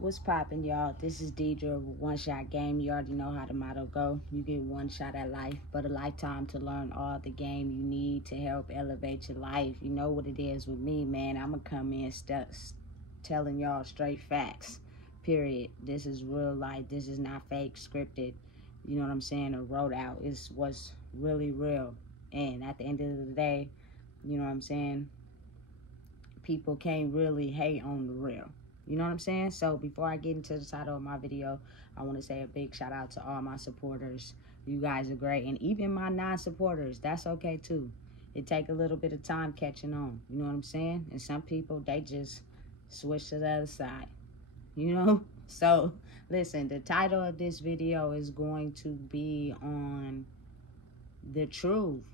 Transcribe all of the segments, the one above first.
What's poppin', y'all? This is Deidre with One Shot Game. You already know how the motto go. You get one shot at life, but a lifetime to learn all the game you need to help elevate your life. You know what it is with me, man. I'ma come in telling y'all straight facts. Period. This is real life. This is not fake, scripted. You know what I'm saying? Or wrote out. It's what's really real. And at the end of the day, you know what I'm saying? People can't really hate on the real. You know what I'm saying? So before I get into the title of my video, I want to say a big shout out to all my supporters. You guys are great. And even my non-supporters, that's okay too. It take a little bit of time catching on. You know what I'm saying? And some people, they just switch to the other side. You know? So listen, the title of this video is going to be on the truth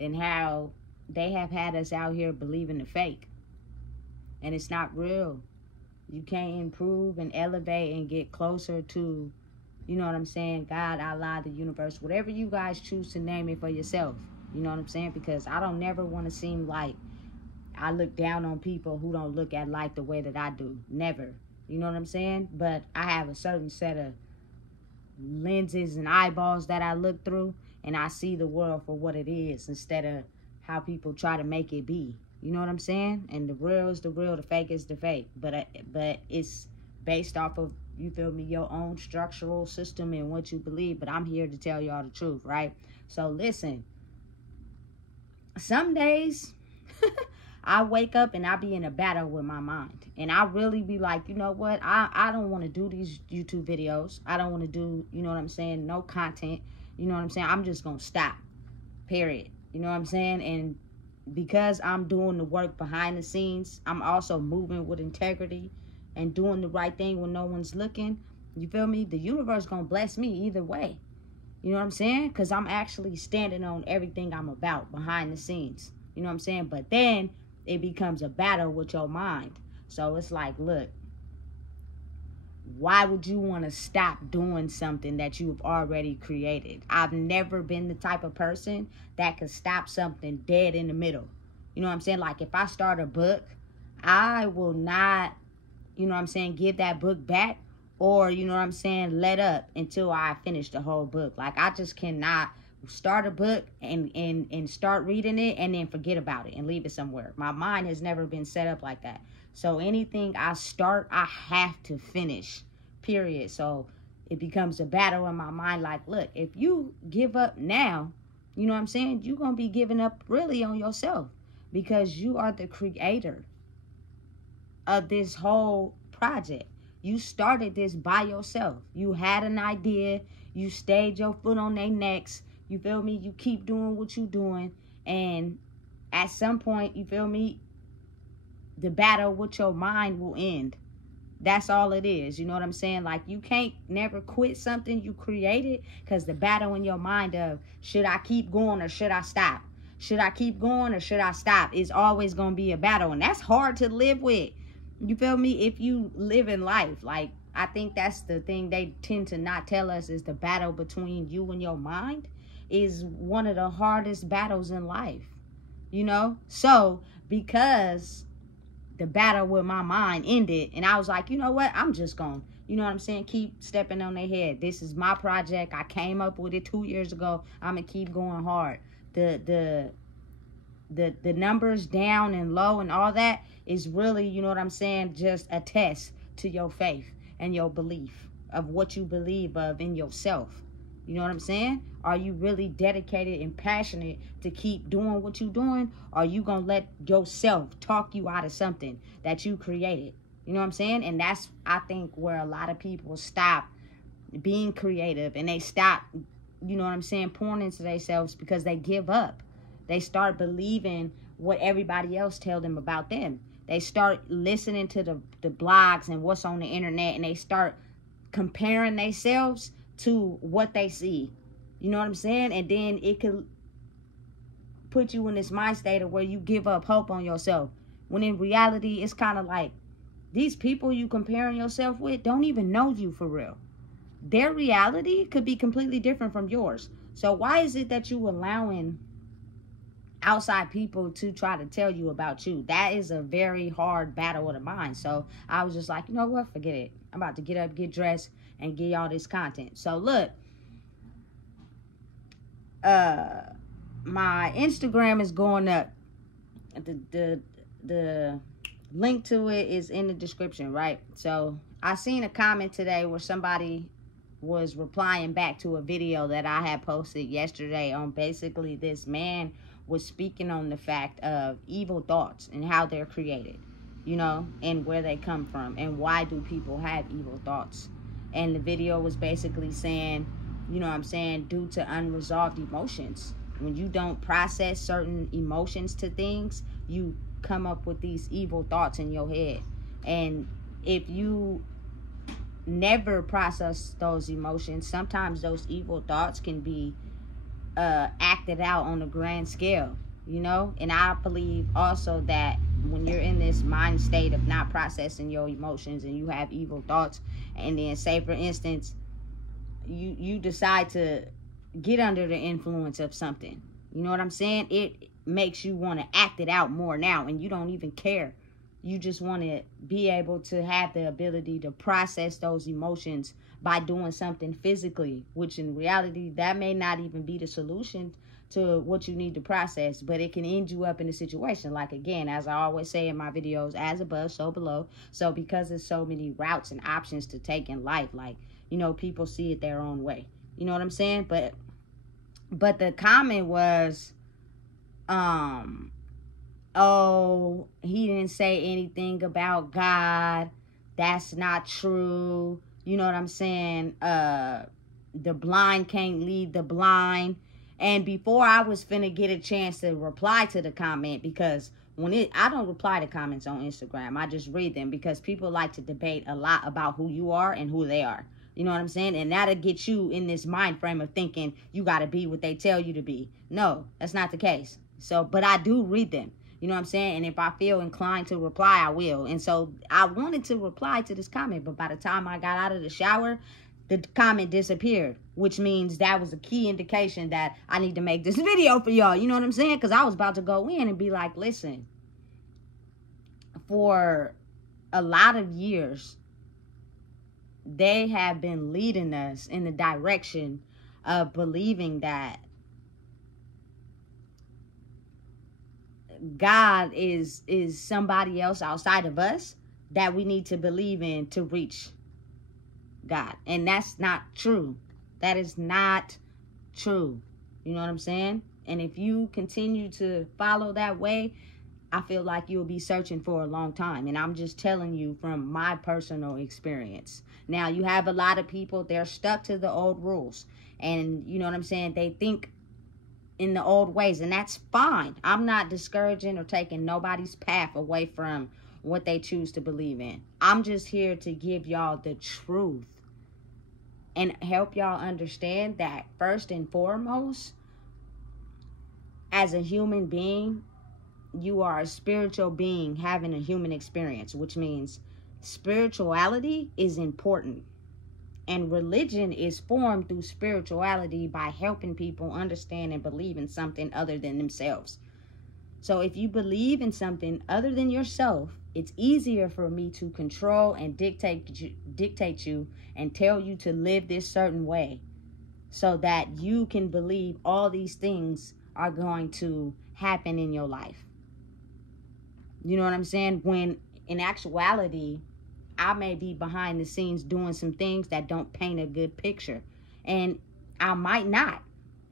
and how they have had us out here believing the fake. And it's not real. You can't improve and elevate and get closer to, you know what I'm saying, God, Allah, the universe, whatever you guys choose to name it for yourself. You know what I'm saying? Because I don't never want to seem like I look down on people who don't look at life the way that I do. Never. You know what I'm saying? But I have a certain set of lenses and eyeballs that I look through, and I see the world for what it is instead of how people try to make it be. You know what I'm saying? And the real is the real, the fake is the fake. But it's based off of, you feel me, your own structural system and what you believe. But I'm here to tell y'all the truth, right? So listen, some days I wake up and I be in a battle with my mind. And I really be like, you know what? I don't want to do these YouTube videos. I don't want to do, you know what I'm saying, no content. You know what I'm saying? I'm just going to stop, period. You know what I'm saying? And because I'm doing the work behind the scenes, I'm also moving with integrity and doing the right thing when no one's looking. You feel me? The universe gonna bless me either way. You know what I'm saying? Because I'm actually standing on everything I'm about behind the scenes. You know what I'm saying? But then it becomes a battle with your mind. So it's like, look, why would you want to stop doing something that you've already created? I've never been the type of person that could stop something dead in the middle. You know what I'm saying? Like if I start a book, I will not, you know what I'm saying, give that book back or, you know what I'm saying, let up until I finish the whole book. Like I just cannot start a book and start reading it and then forget about it and leave it somewhere. My mind has never been set up like that. So anything I start, I have to finish, period. So it becomes a battle in my mind like, look, if you give up now, you know what I'm saying, you're going to be giving up really on yourself because you are the creator of this whole project. You started this by yourself. You had an idea. You stayed your foot on their necks. You feel me? You keep doing what you're doing. And at some point, you feel me, the battle with your mind will end. That's all it is. You know what I'm saying? Like you can't never quit something you created because the battle in your mind of should I keep going or should I stop? Should I keep going or should I stop? Is always going to be a battle. And that's hard to live with. You feel me? If you live in life, like I think that's the thing they tend to not tell us is the battle between you and your mind is one of the hardest battles in life. You know? So because the battle with my mind ended and I was like, you know what, I'm just gonna, you know what I'm saying, keep stepping on their head. This is my project. I came up with it 2 years ago. I'm gonna keep going hard. The numbers down and low and all that is really, you know what I'm saying, just a test to your faith and your belief of what you believe of in yourself. You know what I'm saying? Are you really dedicated and passionate to keep doing what you're doing? Or are you going to let yourself talk you out of something that you created? You know what I'm saying? And that's, I think, where a lot of people stop being creative and they stop, you know what I'm saying, pouring into themselves because they give up. They start believing what everybody else tells them about them. They start listening to the blogs and what's on the internet and they start comparing themselves to what they see. You know what I'm saying? And then it could put you in this mind state of where you give up hope on yourself. When in reality, it's kind of like these people you comparing yourself with don't even know you for real. Their reality could be completely different from yours. So why is it that you allowing outside people to try to tell you about you. That is a very hard battle of the mind. So I was just like, you know what, forget it. I'm about to get up, get dressed, and give y'all this content. So look, my Instagram is going up. The link to it is in the description, right? So I seen a comment today where somebody was replying back to a video that I had posted yesterday on basically this man was speaking on the fact of evil thoughts and how they're created, you know, and where they come from and why do people have evil thoughts. And the video was basically saying, you know what I'm saying, due to unresolved emotions. When you don't process certain emotions to things, you come up with these evil thoughts in your head. And if you never process those emotions, sometimes those evil thoughts can be acted out on a grand scale, you know. And I believe also that when you're in this mind state of not processing your emotions and you have evil thoughts, and then say for instance you decide to get under the influence of something, you know what I'm saying, it makes you want to act it out more now, and you don't even care. You just want to be able to have the ability to process those emotions by doing something physically, which in reality, that may not even be the solution to what you need to process, but it can end you up in a situation. Like, again, as I always say in my videos, as above, so below. So because there's so many routes and options to take in life, like, you know, people see it their own way. You know what I'm saying? But the comment was, oh, he didn't say anything about God. That's not true. You know what I'm saying? The blind can't lead the blind. And before I was finna get a chance to reply to the comment, because I don't reply to comments on Instagram. I just read them because people like to debate a lot about who you are and who they are. You know what I'm saying? And that'll get you in this mind frame of thinking you got to be what they tell you to be. No, that's not the case. So, but I do read them. You know what I'm saying? And if I feel inclined to reply, I will. And so I wanted to reply to this comment, but by the time I got out of the shower, the comment disappeared, which means that was a key indication that I need to make this video for y'all. You know what I'm saying? Because I was about to go in and be like, listen, for a lot of years, they have been leading us in the direction of believing that God is somebody else outside of us that we need to believe in to reach God. And that's not true. That is not true. You know what I'm saying? And if you continue to follow that way, I feel like you'll be searching for a long time. And I'm just telling you from my personal experience. Now, you have a lot of people, they're stuck to the old rules. And you know what I'm saying? They think in the old ways, and that's fine. I'm not discouraging or taking nobody's path away from what they choose to believe in. I'm just here to give y'all the truth and help y'all understand that first and foremost, as a human being, you are a spiritual being having a human experience, which means spirituality is important. And religion is formed through spirituality by helping people understand and believe in something other than themselves. So if you believe in something other than yourself, it's easier for me to control and dictate you and tell you to live this certain way so that you can believe all these things are going to happen in your life. You know what I'm saying? When in actuality, I may be behind the scenes doing some things that don't paint a good picture. And I might not.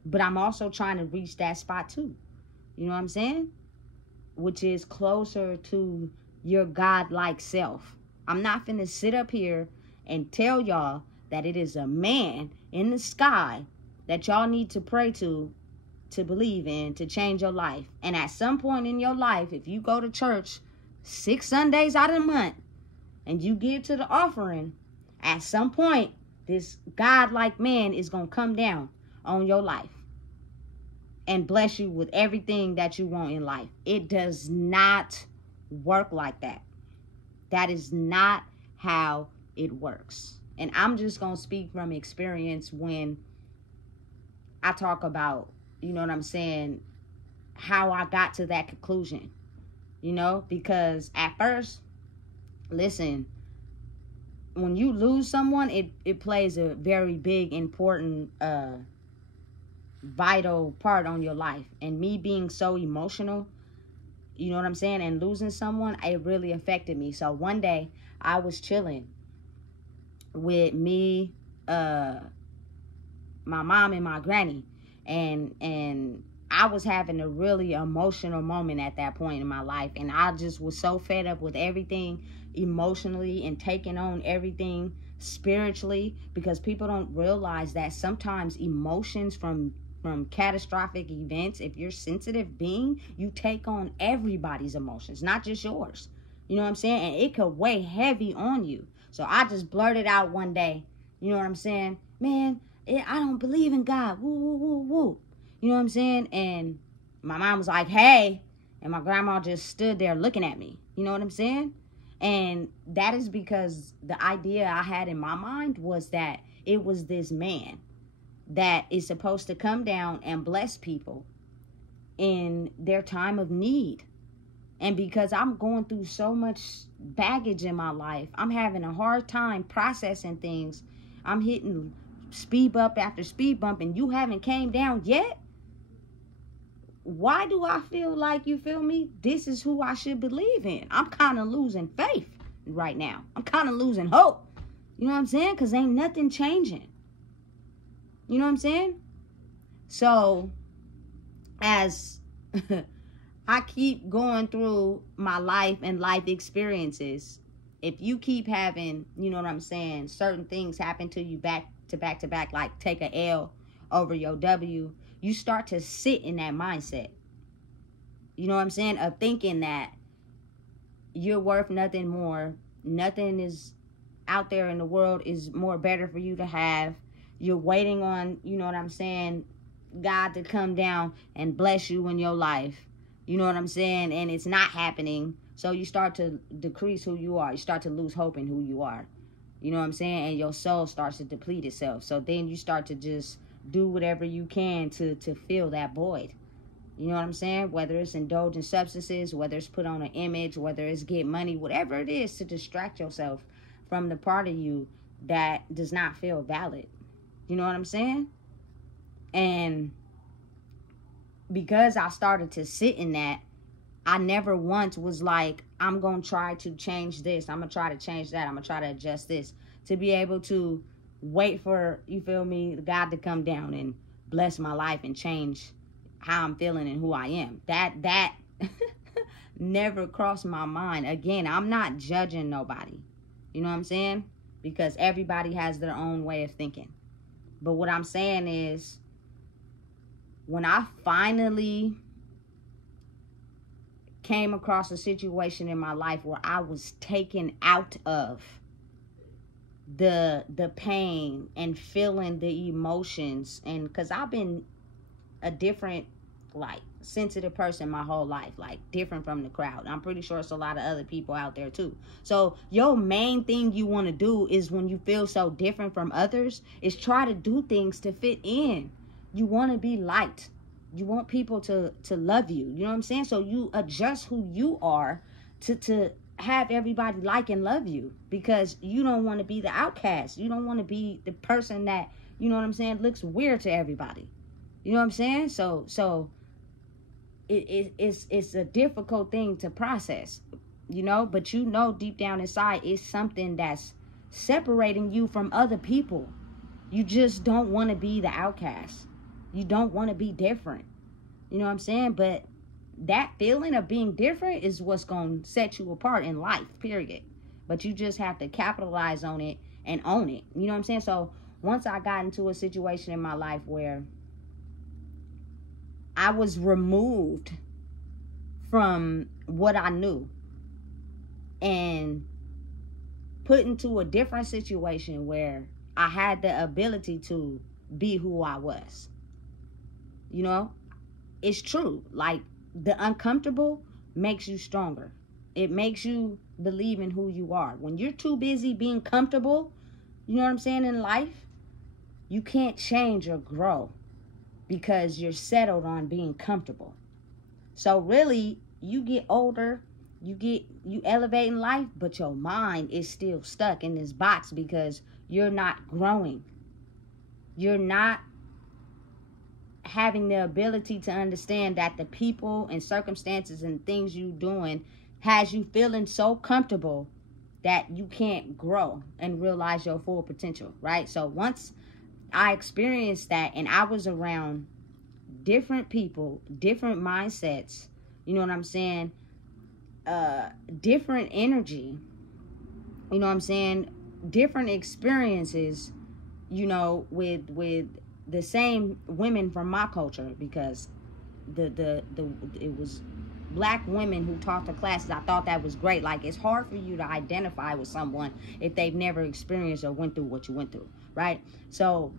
But I'm also trying to reach that spot too. You know what I'm saying? Which is closer to your God-like self. I'm not finna sit up here and tell y'all that it is a man in the sky that y'all need to pray to believe in, to change your life. And at some point in your life, if you go to church 6 Sundays out of the month, and you give to the offering, at some point, this God-like man is going to come down on your life and bless you with everything that you want in life. It does not work like that. That is not how it works. And I'm just going to speak from experience when I talk about, you know what I'm saying, how I got to that conclusion, you know, because at first, listen, when you lose someone, it plays a very big, important, vital part on your life. And me being so emotional, you know what I'm saying, and losing someone, it really affected me. So one day I was chilling with me, my mom and my granny, and I was having a really emotional moment at that point in my life, and I just was so fed up with everything emotionally and taking on everything spiritually, because people don't realize that sometimes emotions from catastrophic events, if you're a sensitive being, you take on everybody's emotions, not just yours. You know what I'm saying? And it could weigh heavy on you. So I just blurted out one day, you know what I'm saying? Man, I don't believe in God. Woo, woo, woo, woo. You know what I'm saying? And my mom was like, hey. And my grandma just stood there looking at me. You know what I'm saying? And that is because the idea I had in my mind was that it was this man that is supposed to come down and bless people in their time of need. And because I'm going through so much baggage in my life, I'm having a hard time processing things. I'm hitting speed bump after speed bump, and you haven't came down yet. Why do I feel like, you feel me, this is who I should believe in? I'm kind of losing faith right now. I'm kind of losing hope. You know what I'm saying? Because ain't nothing changing. You know what I'm saying? So as I keep going through my life and life experiences, if you keep having, you know what I'm saying, certain things happen to you back to back to back, like take a L over your W, you start to sit in that mindset. You know what I'm saying? Of thinking that you're worth nothing more. Nothing is out there in the world is more better for you to have. You're waiting on, you know what I'm saying, God to come down and bless you in your life. You know what I'm saying? And it's not happening. So you start to decrease who you are. You start to lose hope in who you are. You know what I'm saying? And your soul starts to deplete itself. So then you start to just do whatever you can to fill that void. You know what I'm saying? Whether it's indulge in substances, whether it's put on an image, whether it's get money, whatever it is, to distract yourself from the part of you that does not feel valid. You know what I'm saying? And because I started to sit in that, I never once was like, I'm going to try to change this. I'm going to try to change that. I'm going to try to adjust this. To be able to wait for, you feel me, God to come down and bless my life and change how I'm feeling and who I am. That never crossed my mind. Again, I'm not judging nobody. You know what I'm saying? Because everybody has their own way of thinking. But what I'm saying is, when I finally came across a situation in my life where I was taken out of the pain and feeling the emotions, and because I've been a different, like, sensitive person my whole life, like different from the crowd. I'm pretty sure it's a lot of other people out there too. So your main thing you want to do is, when you feel so different from others, is try to do things to fit in. You want to be liked. You want people to love you. You know what I'm saying? So you adjust who you are to have everybody like and love you, because you don't want to be the outcast. You don't want to be the person that, you know what I'm saying, looks weird to everybody. You know what I'm saying? So it's a difficult thing to process, you know, but you know deep down inside it's something that's separating you from other people. You just don't want to be the outcast. You don't want to be different. You know what I'm saying? But that feeling of being different is what's going to set you apart in life, period. But you just have to capitalize on it and own it. You know what I'm saying? So once I got into a situation in my life where I was removed from what I knew and put into a different situation where I had the ability to be who I was. You know, it's true. Like, the uncomfortable makes you stronger. It makes you believe in who you are. When you're too busy being comfortable, you know what I'm saying, in life, you can't change or grow because you're settled on being comfortable. So really, you get older, you elevate in life, but your mind is still stuck in this box because you're not growing. You're not having the ability to understand that the people and circumstances and things you doing has you feeling so comfortable that you can't grow and realize your full potential, right? So once I experienced that and I was around different people, different mindsets, you know what I'm saying, different energy, you know what I'm saying, different experiences, you know, with the same women from my culture, because it was black women who taught the classes. I thought that was great. Like, it's hard for you to identify with someone if they've never experienced or went through what you went through, right? So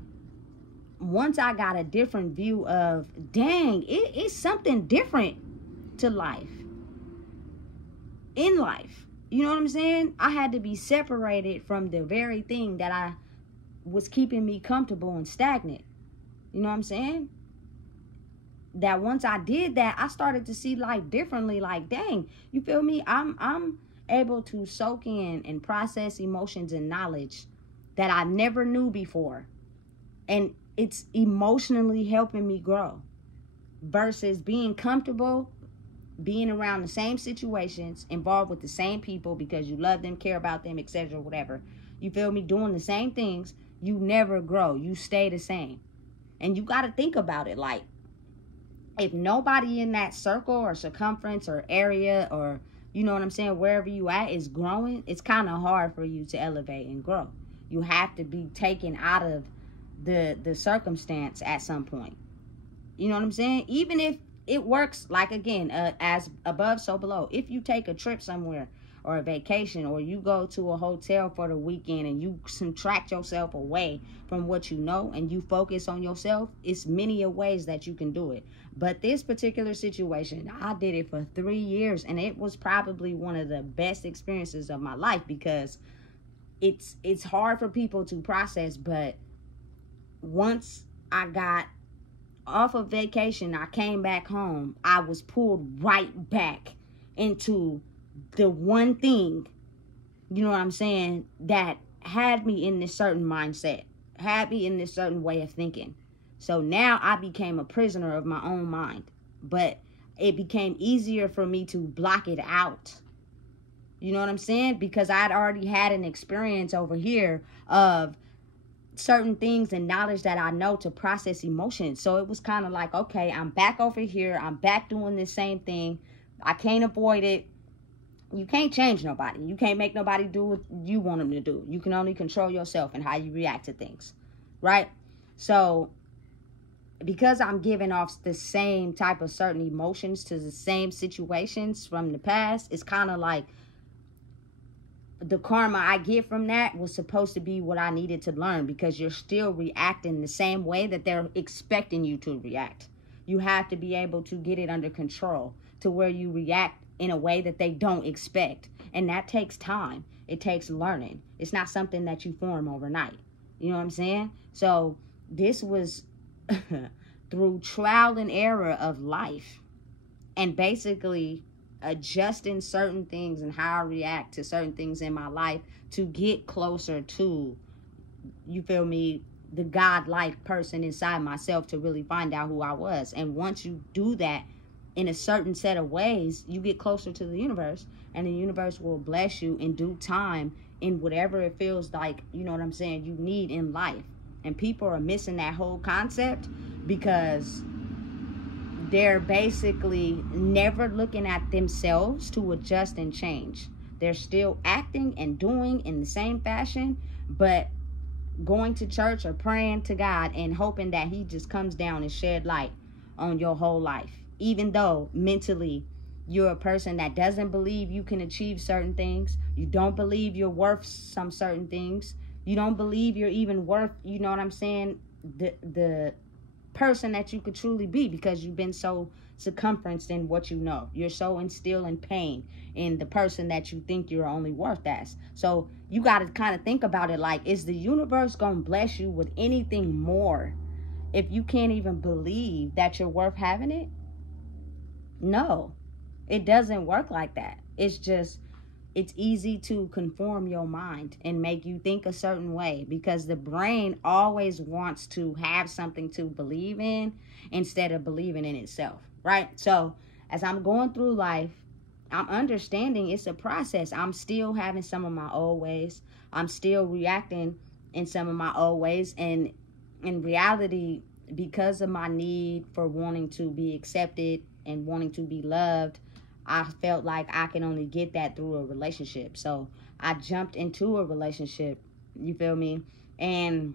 once I got a different view of, dang, it's something different to life, in life, you know what I'm saying? I had to be separated from the very thing that I was keeping me comfortable and stagnant. You know what I'm saying? That once I did that, I started to see life differently. Like, dang, you feel me? I'm able to soak in and process emotions and knowledge that I never knew before. And it's emotionally helping me grow versus being comfortable, being around the same situations, involved with the same people because you love them, care about them, etc., whatever. You feel me? Doing the same things, you never grow. You stay the same. And you got to think about it, like, if nobody in that circle or circumference or area or, you know what I'm saying, wherever you at is growing, it's kind of hard for you to elevate and grow. You have to be taken out of the circumstance at some point. You know what I'm saying? Even if it works, like, again, as above, so below. If you take a trip somewhere or a vacation, or you go to a hotel for the weekend and you subtract yourself away from what you know and you focus on yourself, it's many ways that you can do it. But this particular situation, I did it for 3 years, and it was probably one of the best experiences of my life, because it's hard for people to process. But once I got off of vacation, I came back home, I was pulled right back into the one thing, you know what I'm saying, that had me in this certain mindset, had me in this certain way of thinking. So now I became a prisoner of my own mind, but it became easier for me to block it out. You know what I'm saying? Because I'd already had an experience over here of certain things and knowledge that I know to process emotions. So it was kind of like, okay, I'm back over here. I'm back doing this same thing. I can't avoid it. You can't change nobody. You can't make nobody do what you want them to do. You can only control yourself and how you react to things, right? So because I'm giving off the same type of certain emotions to the same situations from the past, it's kind of like the karma I get from that was supposed to be what I needed to learn, because you're still reacting the same way that they're expecting you to react. You have to be able to get it under control to where you react in a way that they don't expect. And that takes time. It takes learning. It's not something that you form overnight. You know what I'm saying? So this was through trial and error of life, and basically adjusting certain things and how I react to certain things in my life to get closer to, you feel me, the godlike person inside myself, to really find out who I was. And once you do that in a certain set of ways, you get closer to the universe, and the universe will bless you in due time in whatever it feels like, you know what I'm saying, you need in life. And people are missing that whole concept because they're basically never looking at themselves to adjust and change. They're still acting and doing in the same fashion, but going to church or praying to God and hoping that he just comes down and shed light on your whole life. Even though mentally you're a person that doesn't believe you can achieve certain things. You don't believe you're worth some certain things. You don't believe you're even worth, you know what I'm saying, the person that you could truly be, because you've been so circumferenced in what you know. You're so instilled in pain in the person that you think you're only worth as. So you got to kind of think about it like, is the universe going to bless you with anything more if you can't even believe that you're worth having it? No, it doesn't work like that. It's easy to conform your mind and make you think a certain way, because the brain always wants to have something to believe in instead of believing in itself, right? So as I'm going through life, I'm understanding it's a process. I'm still having some of my old ways. I'm still reacting in some of my old ways. And in reality, because of my need for wanting to be accepted and wanting to be loved, I felt like I can only get that through a relationship. So I jumped into a relationship, you feel me? And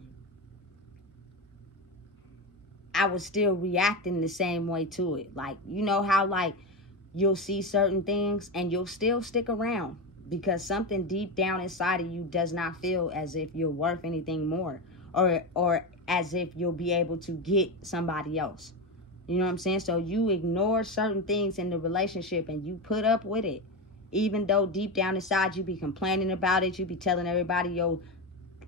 I was still reacting the same way to it. Like, you know how like you'll see certain things and you'll still stick around because something deep down inside of you does not feel as if you're worth anything more, or as if you'll be able to get somebody else. You know what I'm saying? So you ignore certain things in the relationship and you put up with it. Even though deep down inside you be complaining about it, you be telling everybody your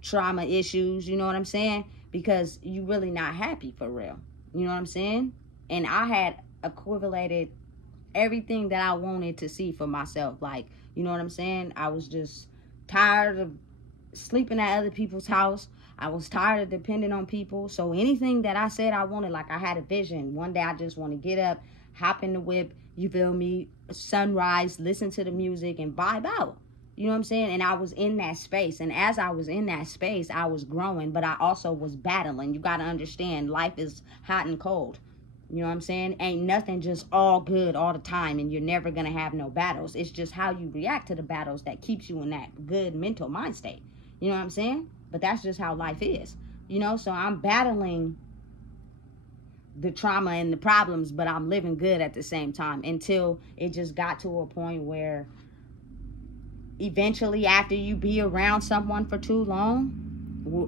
trauma issues, you know what I'm saying? Because you really not happy for real. You know what I'm saying? And I had equivalated everything that I wanted to see for myself. Like, you know what I'm saying? I was just tired of sleeping at other people's house. I was tired of depending on people. So anything that I said I wanted, like I had a vision. One day I just want to get up, hop in the whip, you feel me, sunrise, listen to the music and vibe out. You know what I'm saying? And I was in that space. And as I was in that space, I was growing, but I also was battling. You got to understand, life is hot and cold. You know what I'm saying? Ain't nothing just all good all the time, and you're never going to have no battles. It's just how you react to the battles that keeps you in that good mental mind state. You know what I'm saying? But that's just how life is. You know, so I'm battling the trauma and the problems, but I'm living good at the same time, until it just got to a point where eventually, after you be around someone for too long,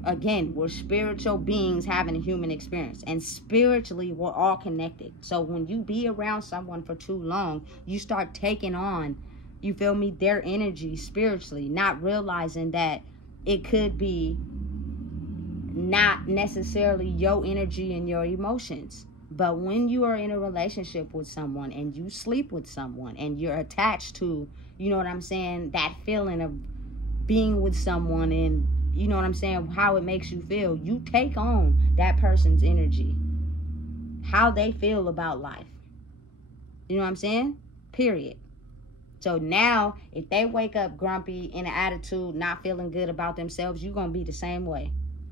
again, we're spiritual beings having a human experience, and spiritually we're all connected. So when you be around someone for too long, you start taking on, you feel me, their energy spiritually, not realizing that it could be not necessarily your energy and your emotions. But when you are in a relationship with someone and you sleep with someone and you're attached to, you know what I'm saying, that feeling of being with someone, and you know what I'm saying, how it makes you feel, you take on that person's energy, how they feel about life. You know what I'm saying? Period. So now, if they wake up grumpy, in an attitude, not feeling good about themselves, you're going to be the same way.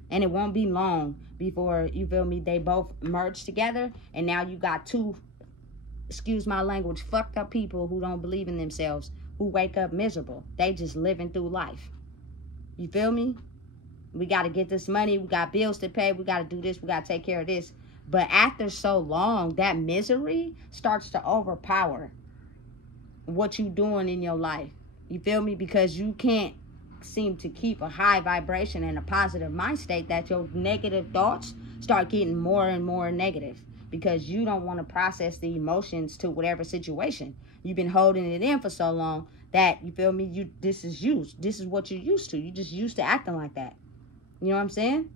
And it won't be long before, you feel me, they both merge together, and now you got two, excuse my language, fucked up people who don't believe in themselves, who wake up miserable. They just living through life. You feel me? We got to get this money. We got bills to pay. We got to do this. We got to take care of this. But after so long, that misery starts to overpower what you doing in your life. You feel me? Because you can't seem to keep a high vibration and a positive mind state, that your negative thoughts start getting more and more negative, because you don't want to process the emotions to whatever situation. You've been holding it in for so long that, you feel me, this is what you're used to. You just used to acting like that. You know what I'm saying?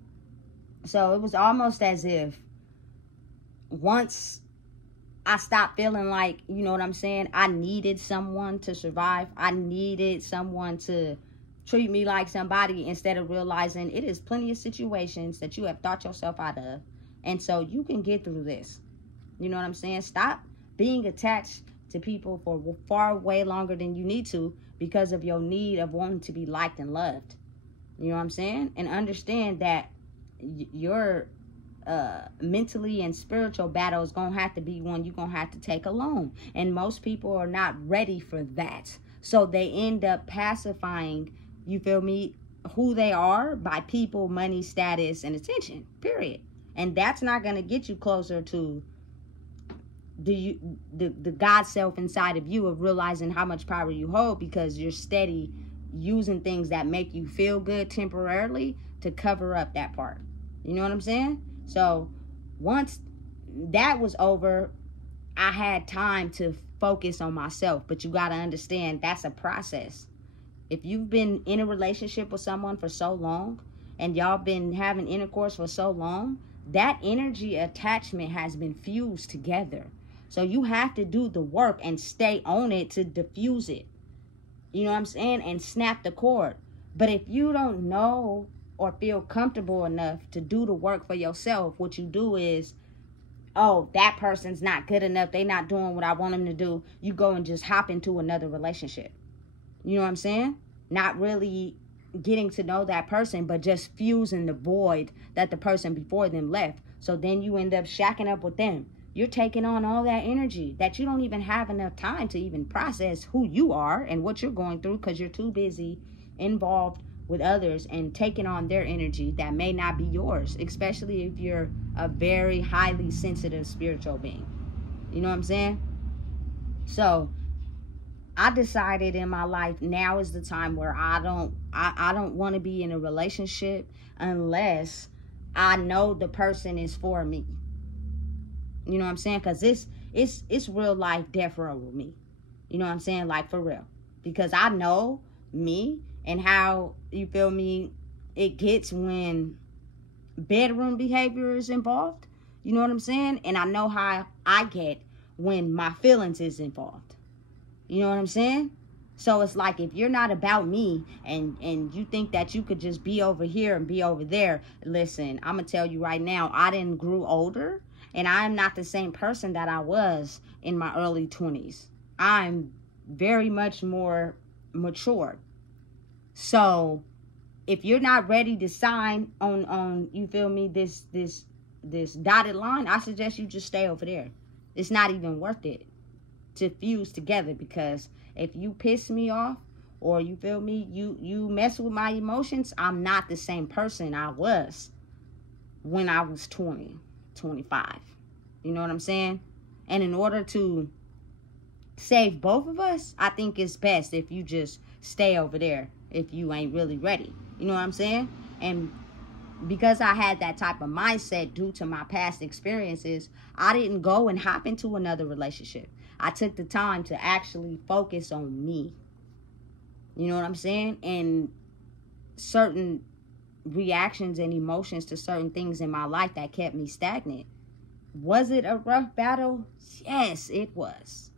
So it was almost as if once I stopped feeling like, you know what I'm saying, I needed someone to survive. I needed someone to treat me like somebody, instead of realizing it is plenty of situations that you have thought yourself out of. And so you can get through this. You know what I'm saying? Stop being attached to people for far way longer than you need to, because of your need of wanting to be liked and loved. You know what I'm saying? And understand that your mentally and spiritual battle is going to have to be one you're going to have to take alone. And most people are not ready for that. So they end up pacifying, you feel me, who they are by people, money, status, and attention, period. And that's not going to get you closer to the God self inside of you, of realizing how much power you hold, because you're steady using things that make you feel good temporarily to cover up that part. You know what I'm saying? So once that was over, I had time to focus on myself. But you got to understand, that's a process. If you've been in a relationship with someone for so long, and y'all been having intercourse for so long, that energy attachment has been fused together. So you have to do the work and stay on it to diffuse it. You know what I'm saying? And snap the cord. But if you don't know or feel comfortable enough to do the work for yourself, what you do is, oh, that person's not good enough. They're not doing what I want them to do. You go and just hop into another relationship. You know what I'm saying? Not really getting to know that person, but just fusing the void that the person before them left. So then you end up shacking up with them. You're taking on all that energy that you don't even have enough time to even process who you are and what you're going through, because you're too busy involved with others and taking on their energy that may not be yours, especially if you're a very highly sensitive spiritual being. You know what I'm saying? So I decided in my life, now is the time where I don't want to be in a relationship unless I know the person is for me. You know what I'm saying? Because it's real life death row with me. You know what I'm saying? Like, for real. Because I know me and how, you feel me, it gets when bedroom behavior is involved. You know what I'm saying? And I know how I get when my feelings is involved. You know what I'm saying? So it's like, if you're not about me and you think that you could just be over here and be over there, listen, I'm going to tell you right now, I done grew older, and I am not the same person that I was in my early 20s. I'm very much more mature. So if you're not ready to sign on you feel me, this dotted line, I suggest you just stay over there. It's not even worth it to fuse together, because if you piss me off, or you feel me, you mess with my emotions, I'm not the same person I was when I was 20, 25. You know what I'm saying? And in order to save both of us, I think it's best if you just stay over there if you ain't really ready. You know what I'm saying? And because I had that type of mindset due to my past experiences, I didn't go and hop into another relationship. I took the time to actually focus on me. You know what I'm saying? And certain reactions and emotions to certain things in my life that kept me stagnant. Was it a rough battle? Yes, it was.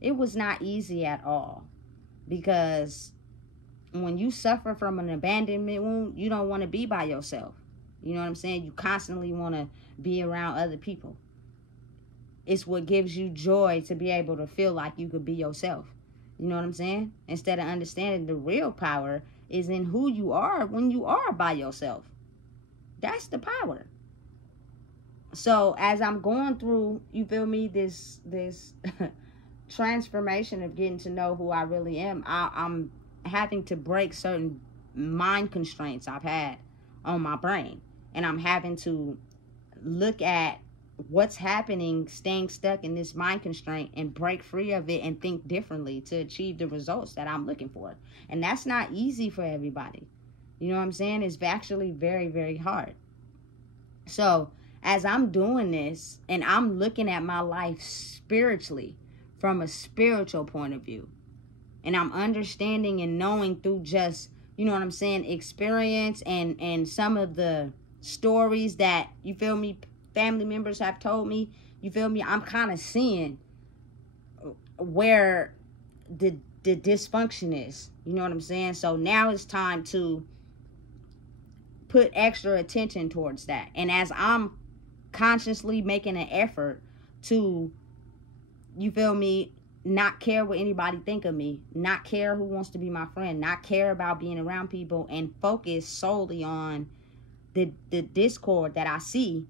It was not easy at all. Because when you suffer from an abandonment wound, you don't want to be by yourself. You know what I'm saying? You constantly want to be around other people. It's what gives you joy to be able to feel like you could be yourself. You know what I'm saying? Instead of understanding the real power is in who you are when you are by yourself. That's the power. So as I'm going through, you feel me, this transformation of getting to know who I really am, I'm having to break certain mind constraints I've had on my brain. And I'm having to look at what's happening, staying stuck in this mind constraint, and break free of it and think differently to achieve the results that I'm looking for. And that's not easy for everybody. You know what I'm saying? It's actually very, very hard. So as I'm doing this and I'm looking at my life spiritually, from a spiritual point of view, and I'm understanding and knowing through just, you know what I'm saying, experience and some of the stories that, you feel me, family members have told me, you feel me, I'm kind of seeing where the dysfunction is. You know what I'm saying? So now it's time to put extra attention towards that. And as I'm consciously making an effort to, you feel me, not care what anybody think of me, not care who wants to be my friend, not care about being around people, and focus solely on the discord that I see,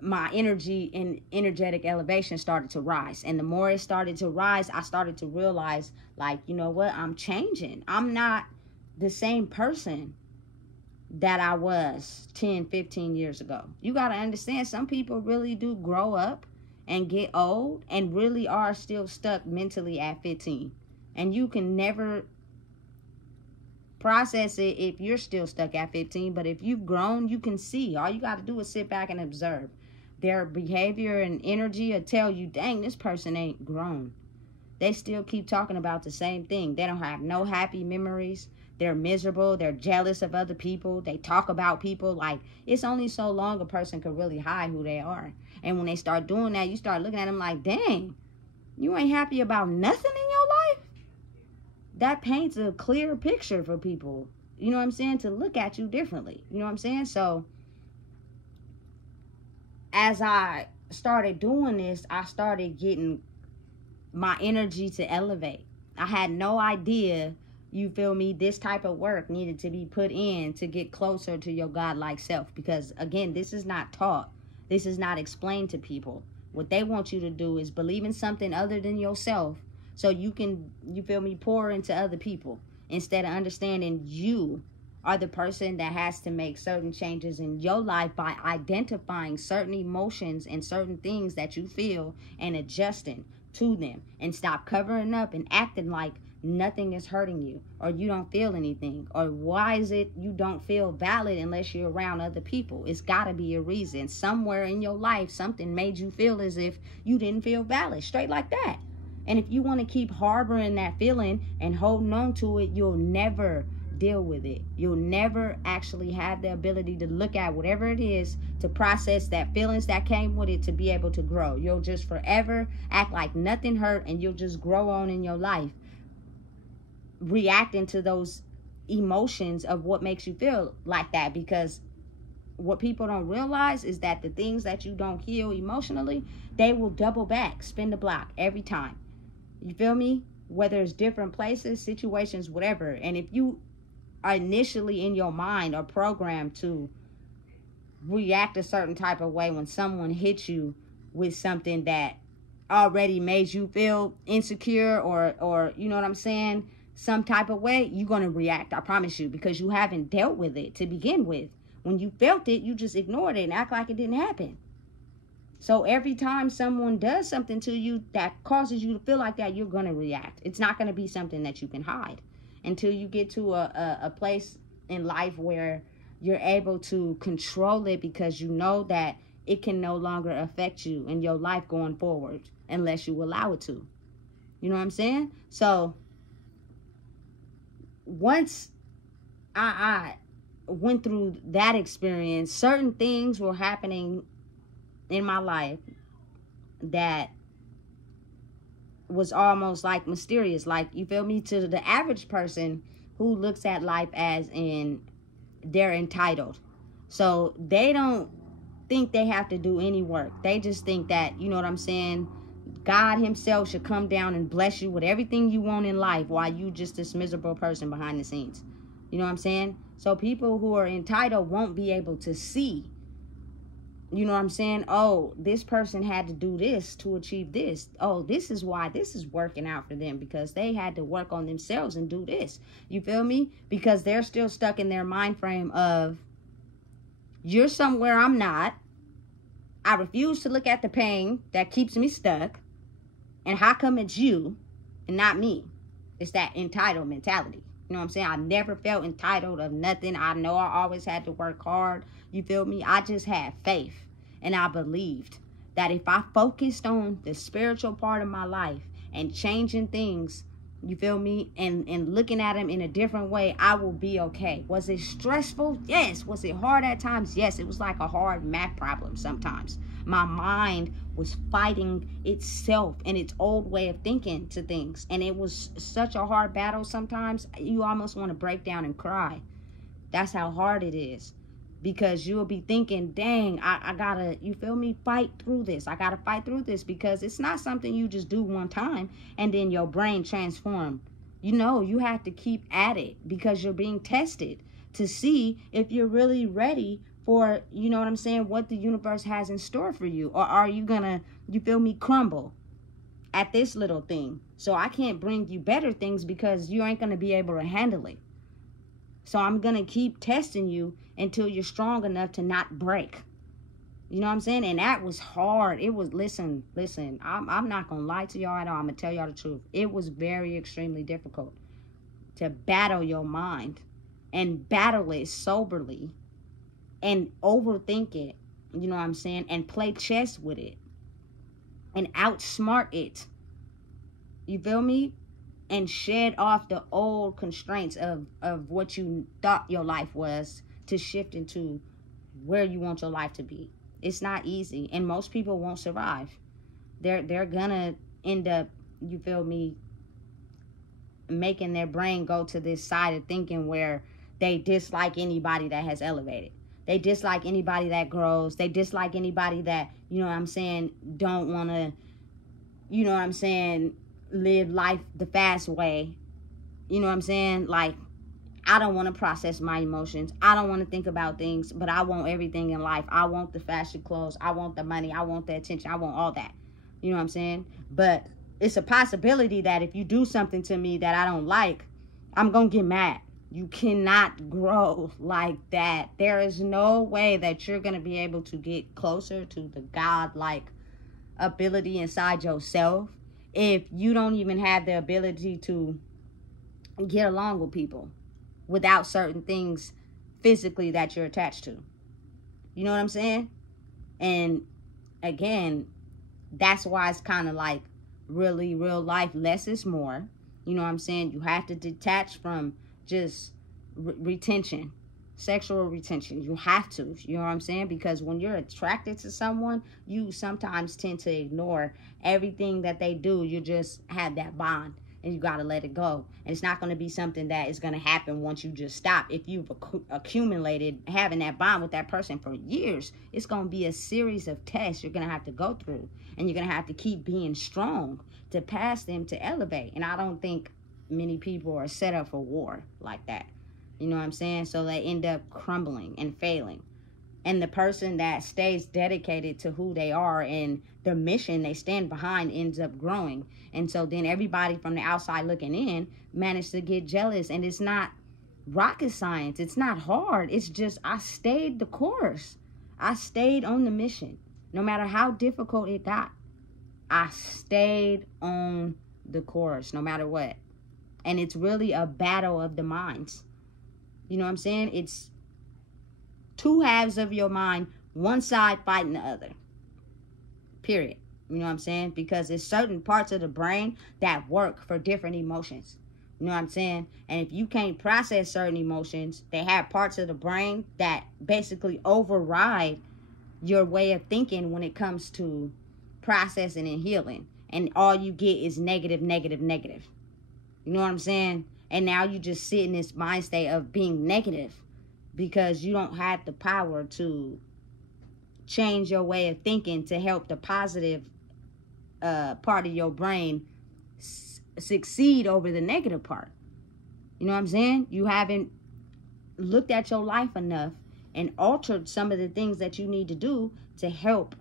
my energy and energetic elevation started to rise. And the more it started to rise, I started to realize, like, you know what, I'm changing. I'm not the same person that I was 10, 15 years ago. You got to understand, some people really do grow up and get old and really are still stuck mentally at 15. And you can never process it if you're still stuck at 15. But if you've grown, you can see. All you got to do is sit back and observe. Their behavior and energy will tell you, dang, this person ain't grown. They still keep talking about the same thing. They don't have no happy memories. they're miserable, they're jealous of other people, they talk about people. Like, it's only so long a person can really hide who they are. And when they start doing that, you start looking at them like, dang, you ain't happy about nothing in your life? That paints a clear picture for people, you know what I'm saying, to look at you differently. You know what I'm saying? So as I started doing this, I started getting my energy to elevate. I had no idea, you feel me, this type of work needed to be put in to get closer to your godlike self. Because again, this is not taught. This is not explained to people. What they want you to do is believe in something other than yourself, so you can, you feel me, pour into other people, instead of understanding you are the person that has to make certain changes in your life by identifying certain emotions and certain things that you feel and adjusting to them, and stop covering up and acting like nothing is hurting you, or you don't feel anything, or why is it you don't feel valid unless you're around other people? It's got to be a reason. Somewhere in your life, something made you feel as if you didn't feel valid, straight like that. And if you want to keep harboring that feeling and holding on to it, you'll never deal with it. You'll never actually have the ability to look at whatever it is, to process that feelings that came with it, to be able to grow. You'll just forever act like nothing hurt, and you'll just grow on in your life, reacting to those emotions of what makes you feel like that. Because what people don't realize is that the things that you don't heal emotionally, they will double back, spin the block every time. You feel me? Whether it's different places, situations, whatever. And if you are initially in your mind are programmed to react a certain type of way when someone hits you with something that already made you feel insecure, or you know what I'm saying, some type of way, you're going to react, I promise you, because you haven't dealt with it to begin with. When you felt it, you just ignored it and act like it didn't happen. So every time someone does something to you that causes you to feel like that, you're going to react. It's not going to be something that you can hide until you get to a place in life where you're able to control it, because you know that it can no longer affect you in your life going forward unless you allow it to. You know what I'm saying? So once I went through that experience, certain things were happening in my life that was almost like mysterious. Like, you feel me, to the average person who looks at life as in they're entitled. So they don't think they have to do any work. They just think that, you know what I'm saying, God himself should come down and bless you with everything you want in life while you just this miserable person behind the scenes. You know what I'm saying? So people who are entitled won't be able to see, you know what I'm saying, oh, this person had to do this to achieve this. Oh, this is why this is working out for them, because they had to work on themselves and do this. You feel me? Because they're still stuck in their mind frame of, you're somewhere I'm not. I refuse to look at the pain that keeps me stuck. And how come it's you and not me? It's that entitled mentality. You know what I'm saying? I never felt entitled of nothing. I know I always had to work hard. You feel me? I just had faith. And I believed that if I focused on the spiritual part of my life and changing things, you feel me, and looking at them in a different way, I will be okay. Was it stressful? Yes. Was it hard at times? Yes. It was like a hard math problem sometimes. My mind was fighting itself and its old way of thinking to things. And it was such a hard battle sometimes. You almost want to break down and cry. That's how hard it is. Because you'll be thinking, dang, I gotta, you feel me, fight through this. I gotta fight through this, because it's not something you just do one time and then your brain transform. You know, you have to keep at it, because you're being tested to see if you're really ready for, you know what I'm saying, what the universe has in store for you. Or are you gonna, you feel me, crumble at this little thing? So I can't bring you better things because you ain't gonna be able to handle it. So I'm going to keep testing you until you're strong enough to not break. You know what I'm saying? And that was hard. It was, listen, I'm not going to lie to y'all at all. I'm going to tell y'all the truth. It was very extremely difficult to battle your mind and battle it soberly and overthink it. You know what I'm saying? And play chess with it and outsmart it. You feel me? and shed off the old constraints of what you thought your life was to shift into where you want your life to be. It's not easy, and most people won't survive. They're gonna end up, you feel me, making their brain go to this side of thinking where they dislike anybody that has elevated. They dislike anybody that grows. They dislike anybody that, you know what I'm saying, don't want to, you know what I'm saying, live life the fast way. You know what I'm saying? Like, I don't want to process my emotions. I don't want to think about things, but I want everything in life. I want the fashion clothes. I want the money. I want the attention. I want all that. You know what I'm saying? But it's a possibility that if you do something to me that I don't like, I'm going to get mad. You cannot grow like that. There is no way that you're going to be able to get closer to the God-like ability inside yourself if you don't even have the ability to get along with people without certain things physically that you're attached to. You know what I'm saying? And again, that's why it's kind of like really real life, less is more. You know what I'm saying? You have to detach from just retention, sexual retention. You have to, you know what I'm saying? Because when you're attracted to someone, you sometimes tend to ignore everything that they do. You just have that bond, and you got to let it go. And it's not going to be something that is going to happen once you just stop. If you've accumulated having that bond with that person for years, it's going to be a series of tests you're going to have to go through. And you're going to have to keep being strong to pass them to elevate. And I don't think many people are set up for war like that. You know what I'm saying? So they end up crumbling and failing. And the person that stays dedicated to who they are and the mission they stand behind ends up growing. And so then everybody from the outside looking in managed to get jealous. And it's not rocket science. It's not hard. It's just I stayed the course. I stayed on the mission. No matter how difficult it got, I stayed on the course no matter what. And it's really a battle of the minds. You know what I'm saying? It's two halves of your mind, one side fighting the other. Period. You know what I'm saying? Because there's certain parts of the brain that work for different emotions. You know what I'm saying? And if you can't process certain emotions, they have parts of the brain that basically override your way of thinking when it comes to processing and healing. And all you get is negative, negative, negative. You know what I'm saying? And now you just sit in this mind state of being negative because you don't have the power to change your way of thinking to help the positive part of your brain succeed over the negative part. You know what I'm saying? You haven't looked at your life enough and altered some of the things that you need to do to help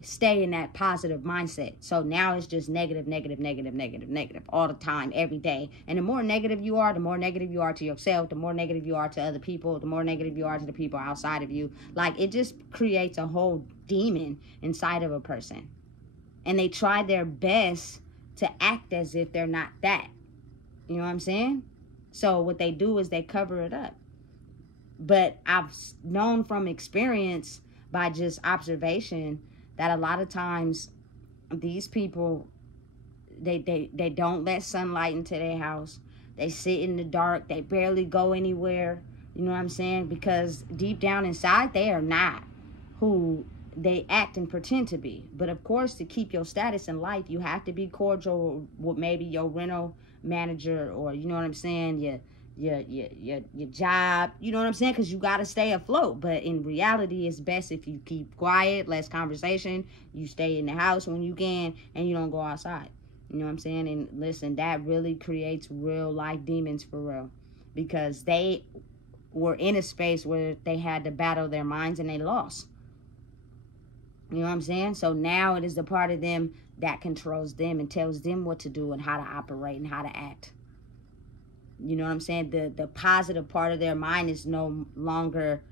stay in that positive mindset. So now it's just negative, negative, negative, negative, negative all the time, every day. And the more negative you are, the more negative you are to yourself, the more negative you are to other people, the more negative you are to the people outside of you. Like, it just creates a whole demon inside of a person. And they try their best to act as if they're not that. You know what I'm saying? So what they do is they cover it up. But I've known from experience by just observation that a lot of times these people, they don't let sunlight into their house. They sit in the dark. They barely go anywhere. You know what I'm saying? Because deep down inside, they are not who they act and pretend to be. But of course, to keep your status in life, you have to be cordial with maybe your rental manager, or, you know what I'm saying, your job, you know what I'm saying, because you got to stay afloat. But in reality, it's best if you keep quiet, less conversation, you stay in the house when you can, and you don't go outside. You know what I'm saying? And listen, that really creates real life demons for real, because they were in a space where they had to battle their minds and they lost. You know what I'm saying? So now it is the part of them that controls them and tells them what to do and how to operate and how to act. You know what I'm saying? The positive part of their mind is no longer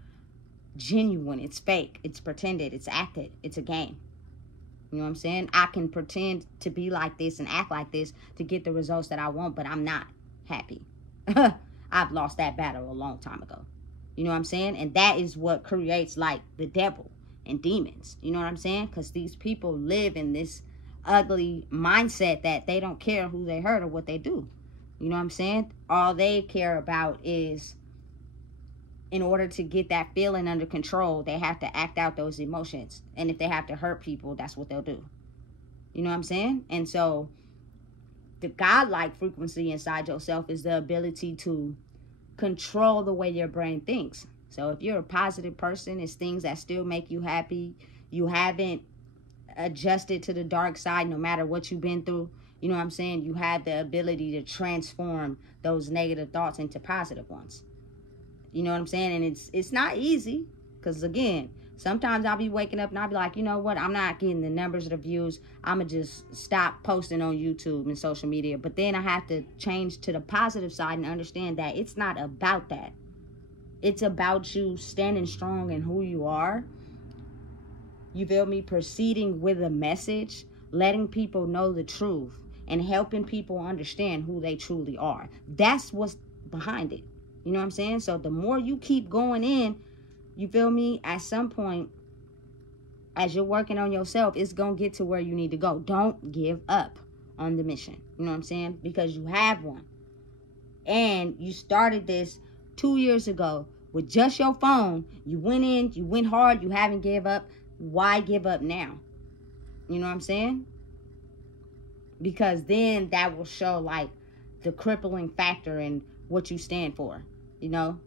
genuine. It's fake. It's pretended. It's acted. It's a game. You know what I'm saying? I can pretend to be like this and act like this to get the results that I want, but I'm not happy. I've lost that battle a long time ago. You know what I'm saying? And that is what creates, like, the devil and demons. You know what I'm saying? Because these people live in this ugly mindset that they don't care who they hurt or what they do. You know what I'm saying? All they care about is, in order to get that feeling under control, they have to act out those emotions. And if they have to hurt people, that's what they'll do. You know what I'm saying? And so the godlike frequency inside yourself is the ability to control the way your brain thinks. So if you're a positive person, it's things that still make you happy. You haven't adjusted to the dark side no matter what you've been through. You know what I'm saying? You have the ability to transform those negative thoughts into positive ones. You know what I'm saying? And it's not easy, because again, sometimes I'll be waking up and I'll be like, you know what? I'm not getting the numbers or the views. I'm going to just stop posting on YouTube and social media. But then I have to change to the positive side and understand that it's not about that. It's about you standing strong in who you are. You feel me? Proceeding with a message, letting people know the truth, and helping people understand who they truly are. That's what's behind it. You know what I'm saying? So the more you keep going in, you feel me? At some point, as you're working on yourself, it's going to get to where you need to go. Don't give up on the mission. You know what I'm saying? Because you have one. And you started this 2 years ago with just your phone. You went in, you went hard, you haven't give up. Why give up now? You know what I'm saying? Because then that will show like the crippling factor in what you stand for, you know?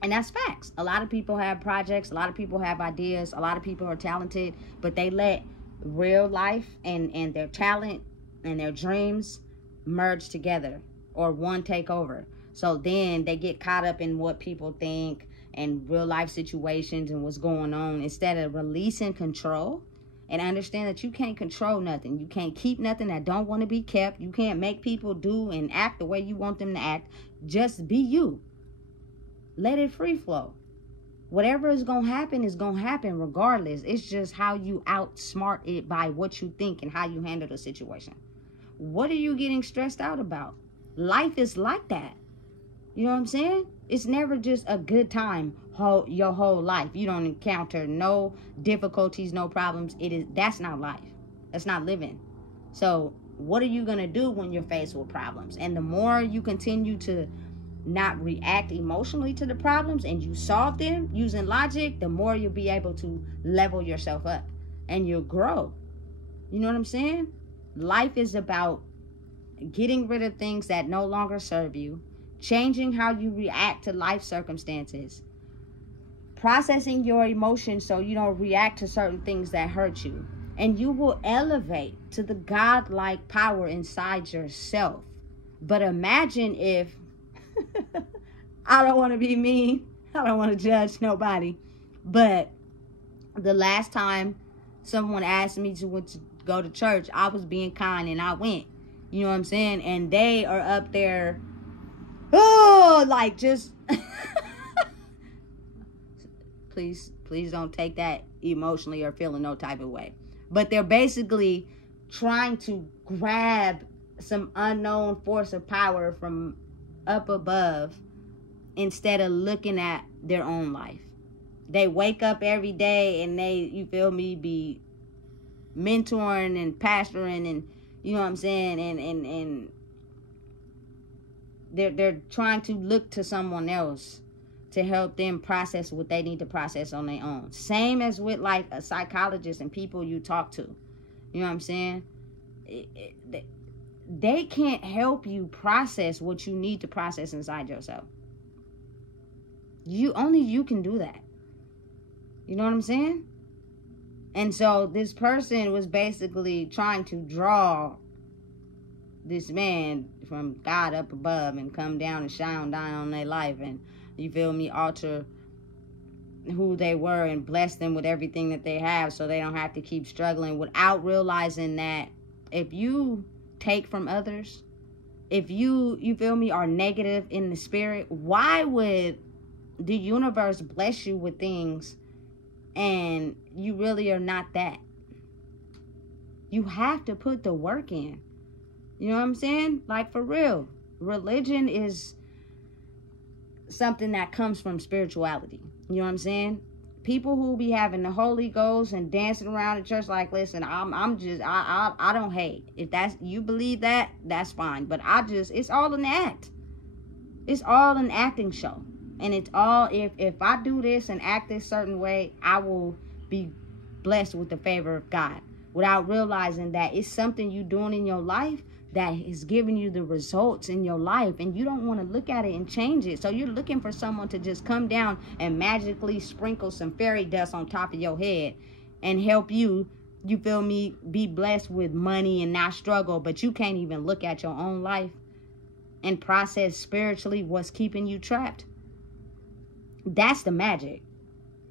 And that's facts. A lot of people have projects, a lot of people have ideas, a lot of people are talented, but they let real life and their talent and their dreams merge together, or one take over. So then they get caught up in what people think and real life situations and what's going on, instead of releasing control and understand that you can't control nothing. You can't keep nothing that don't want to be kept. You can't make people do and act the way you want them to act. Just be you. Let it free flow. Whatever is going to happen regardless. It's just how you outsmart it by what you think and how you handle the situation. What are you getting stressed out about? Life is like that. You know what I'm saying? It's never just a good time your whole life. You don't encounter no difficulties, no problems. That's not life. That's not living. So what are you going to do when you're faced with problems? And the more you continue to not react emotionally to the problems and you solve them using logic, the more you'll be able to level yourself up and you'll grow. You know what I'm saying? Life is about getting rid of things that no longer serve you, changing how you react to life circumstances, processing your emotions so you don't react to certain things that hurt you, and you will elevate to the godlike power inside yourself. But imagine if I don't want to be mean, I don't want to judge nobody, but the last time someone asked me to go to church, I was being kind and I went. You know what I'm saying? And they are up there, oh, like just please don't take that emotionally or feeling no type of way. But they're basically trying to grab some unknown force of power from up above instead of looking at their own life. They wake up every day and they, you feel me, be mentoring and pastoring and, you know what I'm saying, and they're trying to look to someone else to help them process what they need to process on their own. Same as with like a psychologist and people you talk to. You know what I'm saying? They can't help you process what you need to process inside yourself. Only you can do that. You know what I'm saying? And so this person was basically trying to draw this man from God up above and come down and shine down on their life and, you feel me, alter who they were and bless them with everything that they have so they don't have to keep struggling, without realizing that if you take from others, if you feel me, are negative in the spirit, why would the universe bless you with things and you really are not that? You have to put the work in. You know what I'm saying? Like, for real. Religion is something that comes from spirituality. You know what I'm saying? people who be having the Holy Ghost and dancing around the church, like, listen, I don't hate. If that's, you believe that, that's fine. But it's all an act. It's all an acting show. And it's all, if I do this and act this certain way, I will be blessed with the favor of God, without realizing that it's something you're doing in your life that is giving you the results in your life, and you don't want to look at it and change it. So you're looking for someone to just come down and magically sprinkle some fairy dust on top of your head and help you feel me, be blessed with money and not struggle. But you can't even look at your own life and process spiritually what's keeping you trapped. That's the magic.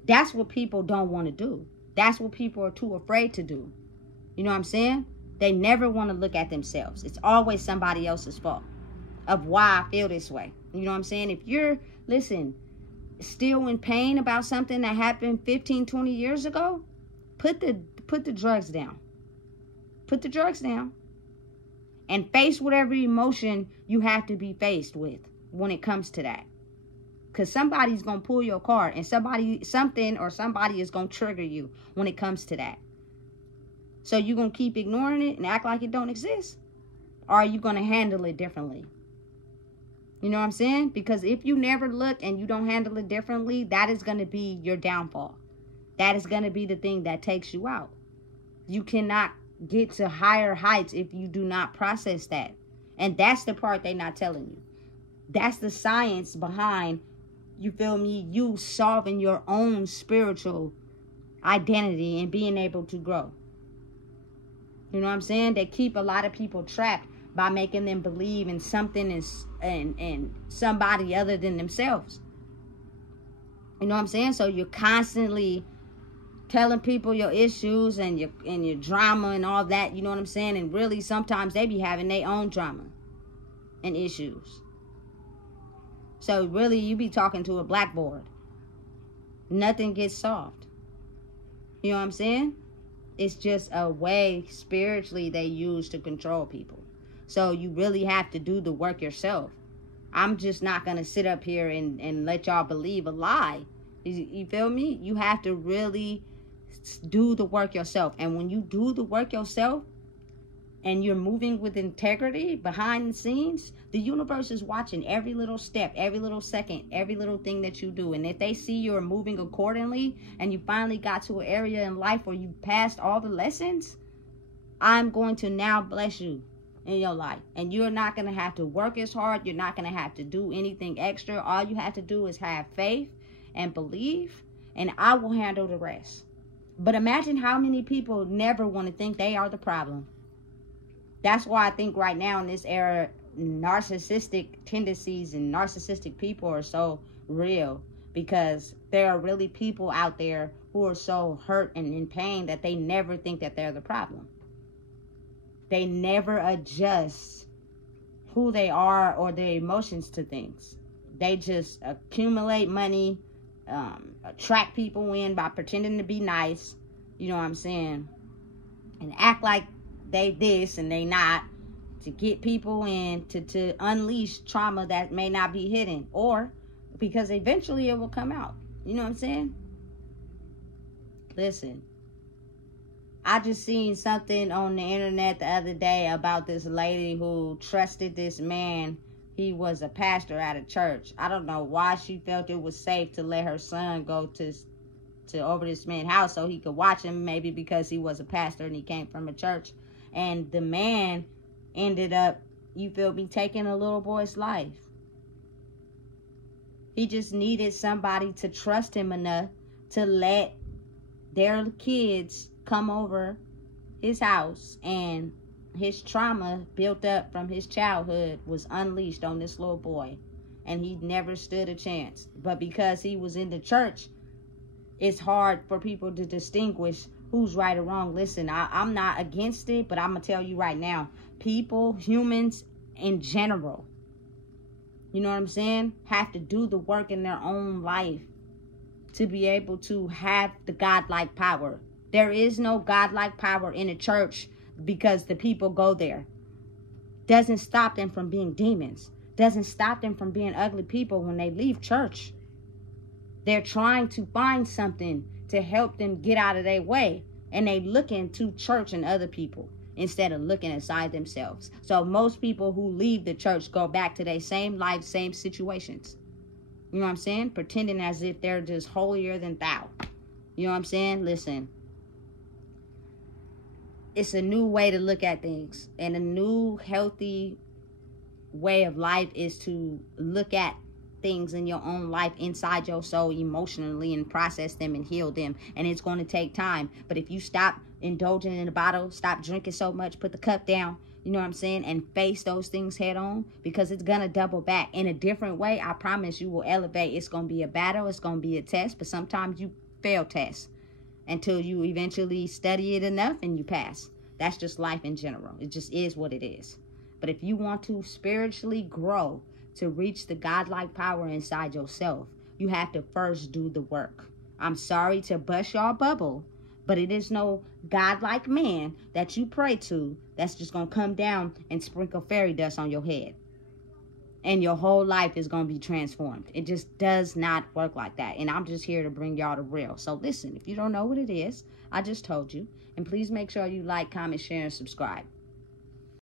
That's what people don't want to do. That's what people are too afraid to do. You know what I'm saying? They never want to look at themselves. It's always somebody else's fault of why I feel this way. You know what I'm saying? If you're, listen, still in pain about something that happened 15, 20 years ago, put the drugs down. Put the drugs down. And face whatever emotion you have to be faced with when it comes to that. Because somebody's going to pull your card, and somebody is going to trigger you when it comes to that. So you going to keep ignoring it and act like it don't exist? Or are you going to handle it differently? You know what I'm saying? Because if you never look and you don't handle it differently, that is going to be your downfall. That is going to be the thing that takes you out. You cannot get to higher heights if you do not process that. And that's the part they're not telling you. That's the science behind, you feel me, you solving your own spiritual identity and being able to grow. You know what I'm saying? They keep a lot of people trapped by making them believe in something and somebody other than themselves. You know what I'm saying? So you're constantly telling people your issues and your drama and all that. You know what I'm saying? And really, sometimes they be having their own drama and issues. So really, you be talking to a blackboard. Nothing gets solved. You know what I'm saying? It's just a way spiritually they use to control people. So you really have to do the work yourself. I'm just not going to sit up here and let y'all believe a lie. You feel me? You have to really do the work yourself. And when you do the work yourself and you're moving with integrity behind the scenes, the universe is watching every little step, every little second, every little thing that you do. And if they see you're moving accordingly and you finally got to an area in life where you passed all the lessons, I'm going to now bless you in your life. And you're not going to have to work as hard. You're not going to have to do anything extra. All you have to do is have faith and believe, and I will handle the rest. But imagine how many people never want to think they are the problem. That's why I think right now in this era, narcissistic tendencies and narcissistic people are so real, because there are really people out there who are so hurt and in pain that they never think that they're the problem. They never adjust who they are or their emotions to things. They just accumulate money, attract people in by pretending to be nice, you know what I'm saying, and act like they this and they not, to get people in, to unleash trauma that may not be hidden, or because eventually it will come out. You know what I'm saying? Listen, I just seen something on the internet the other day about this lady who trusted this man. He was a pastor at a church. I don't know why she felt it was safe to let her son go to over this man's house so he could watch him, maybe because he was a pastor and he came from a church. And the man ended up, you feel me, taking a little boy's life. He just needed somebody to trust him enough to let their kids come over his house, and his trauma built up from his childhood was unleashed on this little boy, and he never stood a chance. But because he was in the church, it's hard for people to distinguish who's right or wrong. Listen, I'm not against it, but I'm going to tell you right now, people, humans in general, you know what I'm saying, have to do the work in their own life to be able to have the godlike power. There is no godlike power in a church because the people go there. Doesn't stop them from being demons. Doesn't stop them from being ugly people when they leave church. They're trying to find something to help them get out of their way. And they looking to church and other people instead of looking inside themselves. So most people who leave the church go back to their same life, same situations. You know what I'm saying? Pretending as if they're just holier than thou. You know what I'm saying? Listen. It's a new way to look at things. And a new healthy way of life is to look at things in your own life inside your soul emotionally and process them and heal them. And it's going to take time. But if you stop indulging in the bottle, stop drinking so much, put the cup down, you know what I'm saying, and face those things head on, because it's going to double back in a different way. I promise you will elevate. It's going to be a battle. It's going to be a test. But sometimes you fail tests until you eventually study it enough and you pass. That's just life in general. It just is what it is. But if you want to spiritually grow, to reach the godlike power inside yourself, you have to first do the work. I'm sorry to bust your bubble, but it is no godlike man that you pray to that's just going to come down and sprinkle fairy dust on your head. And your whole life is going to be transformed. It just does not work like that. And I'm just here to bring y'all the real. So listen, if you don't know what it is, I just told you. And please make sure you like, comment, share, and subscribe.